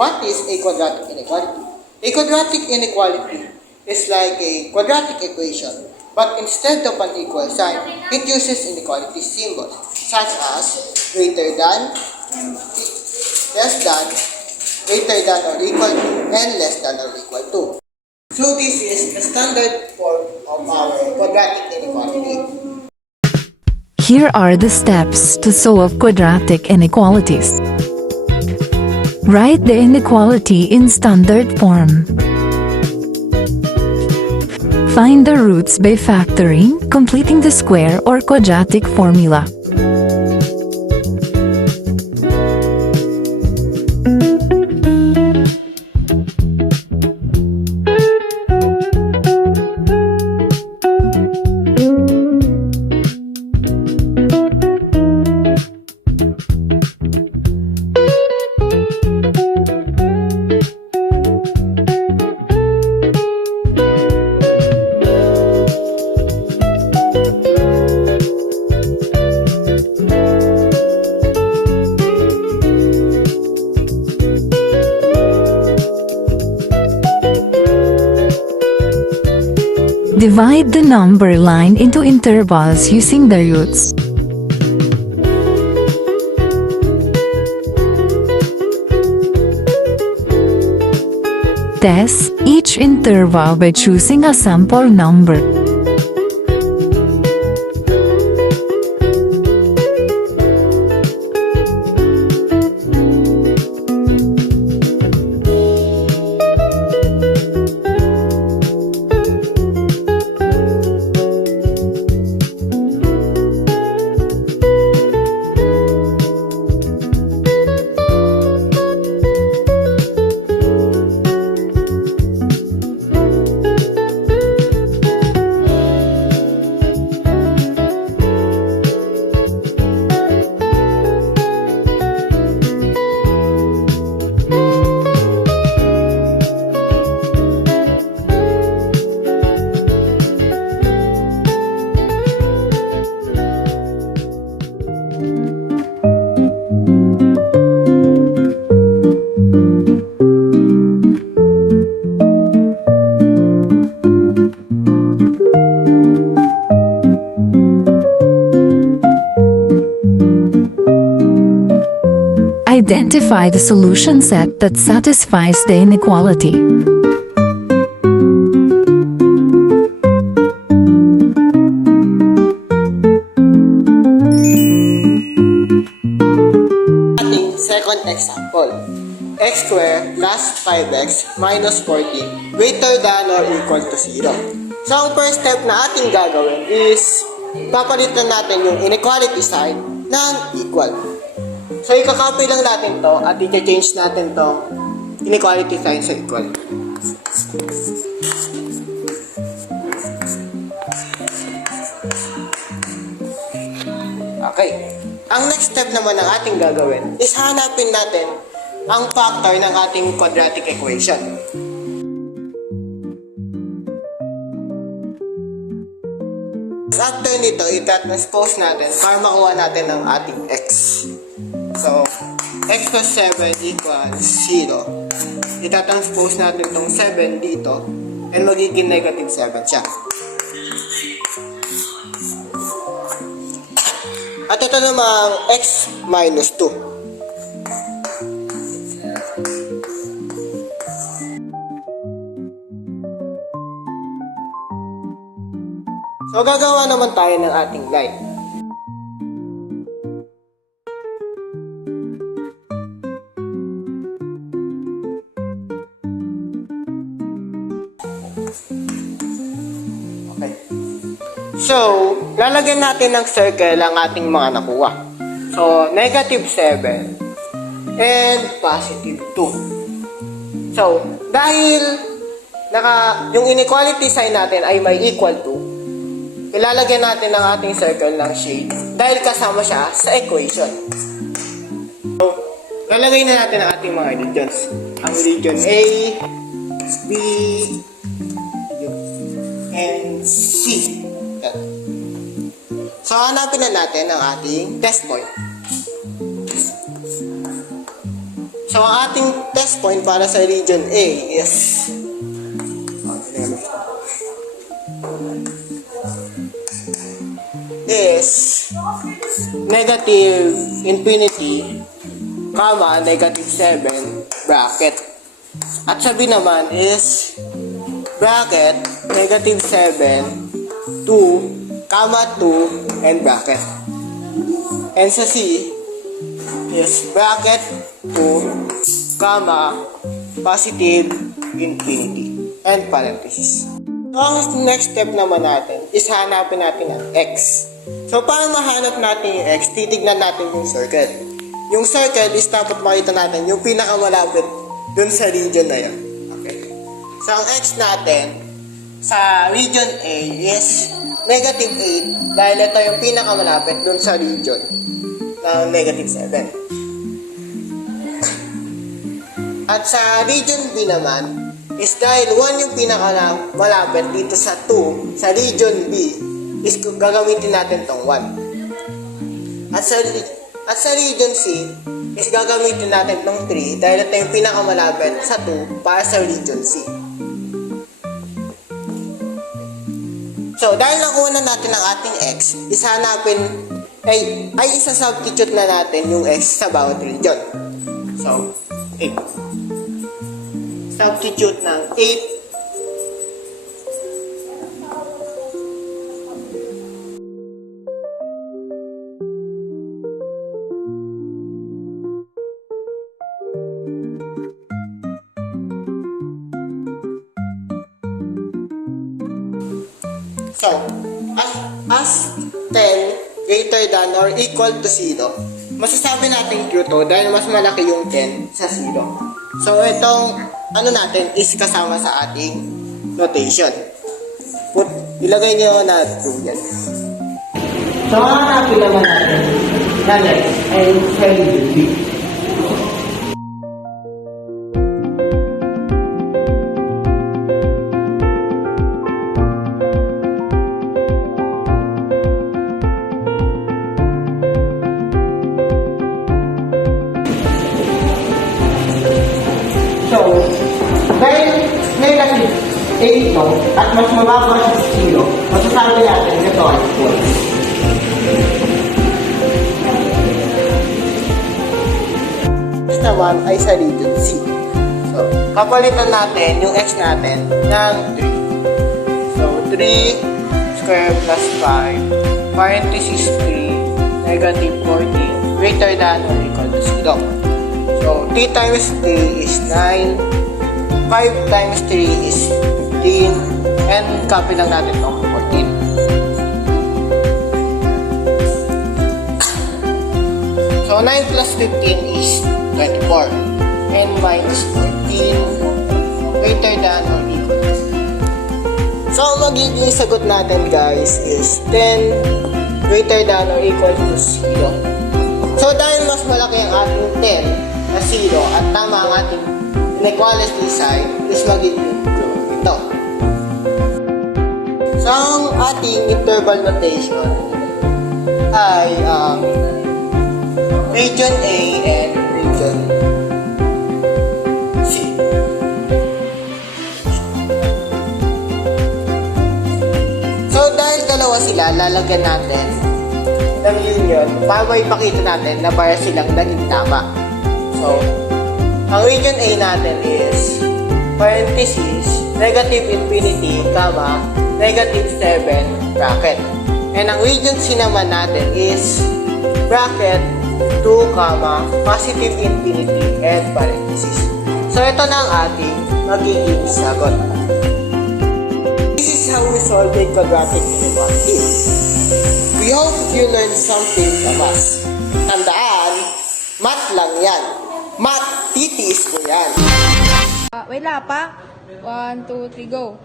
what is a quadratic inequality? A quadratic inequality is like a quadratic equation, but instead of an equal sign, it uses inequality symbols, such as greater than, less than, greater than or equal to, and less than or equal to. So this is the standard form of our quadratic inequality. Here are the steps to solve quadratic inequalities. Write the inequality in standard form. Find the roots by factoring, completing the square or quadratic formula. Divide the number line into intervals using the roots. Test each interval by choosing a sample number. Identify the solution set that satisfies the inequality. Ating second example, x squared plus 5x minus 14 greater than or equal to 0. So ang first step na ating gagawin is papalitan natin yung inequality sign ng equal. So, ikakopy lang natin to at i-change natin to inequality sign sa equal. Okay. Ang next step naman ng ating gagawin is hanapin natin ang factor ng ating quadratic equation. After nito, i-transpose natin para makuha natin ang ating x. So, x plus 7 equals 0. Itatranspose natin itong 7 dito and magiging negative 7 siya. At ito namang x minus 2. So, gagawa naman tayo ng ating line. Okay. So, lalagyan natin ng circle ang ating mga nakuha. So, negative 7 and positive 2. So, dahil yung inequality sign natin ay may equal to, ilalagyan natin ng ating circle ng shade dahil kasama siya sa equation. So, lalagay na natin ang ating mga regions. Ang region A, B, and C. So, hanapin na natin ang ating test point. So, ang ating test point para sa region A is negative infinity, comma, negative 7, bracket. At sabi naman is bracket, negative 7, 2, comma 2, and bracket. And sa C is bracket 2, comma, positive infinity, and parenthesis. So, ang next step naman natin is hanapin natin ang X. So, para mahanap natin yung X, titignan natin yung circle. Yung circle is dapat makita natin yung pinakamalapit dun sa region na yun. Okay. So, ang X natin sa region A is negative 8 dahil ito yung pinakamalapit dun sa region ng negative 7. At sa region B naman is dahil 1 yung pinakamalapit dito sa 2 sa region B is gagamitin natin tong 1. At sa region C is gagamitin natin tong 3 dahil ito yung pinakamalapit sa 2 para sa region C. So, dahil nakuha na natin ang ating X, isa-substitute na natin yung X sa bawat region. So, 8. Substitute ng 8. So, as 10 greater than or equal to 0, masasabi natin true to dahil mas malaki yung 10 sa 0. So, itong natin is kasama sa ating notation. Ilagay nyo na true yan. So, hanapin naman natin na next ay sa region B. So, dahil negative 8 ito at mas mababa sa 0, masasabi natin ito ay false. Next naman ay sa region C. So, kapalitan natin yung x natin ng 3. So, 3 square plus 5, parenthesis 3, negative 14, greater than or equal to 0. So, 3 times 3 is 9, 5 times 3 is 15, and copy lang natin itong 14. So, 9 plus 15 is 24, and minus 14, greater than or equal to 0. So, ang magiging sagot natin guys is 10 greater than or equal to 0. So, dahil mas malaki ang ating 10 na 0 at tama ang ating inequality sign is magiging true ito. So, ang ating interval notation ay region A and region C. So, dahil dalawa sila, lalagyan natin ng union para maipakita natin na para silang naging tama. So, ang region A natin is parenthesis, negative infinity, comma, negative 7, bracket. And ang region C naman natin is bracket, 2, comma, positive infinity, and parenthesis. So, ito na ang ating magiging sagot. This is how we solve a quadratic inequality. We hope you learned something from us. Tandaan, math lang yan. Math, titiis mo yan. Wait lang pa. 1, 2, 3, go.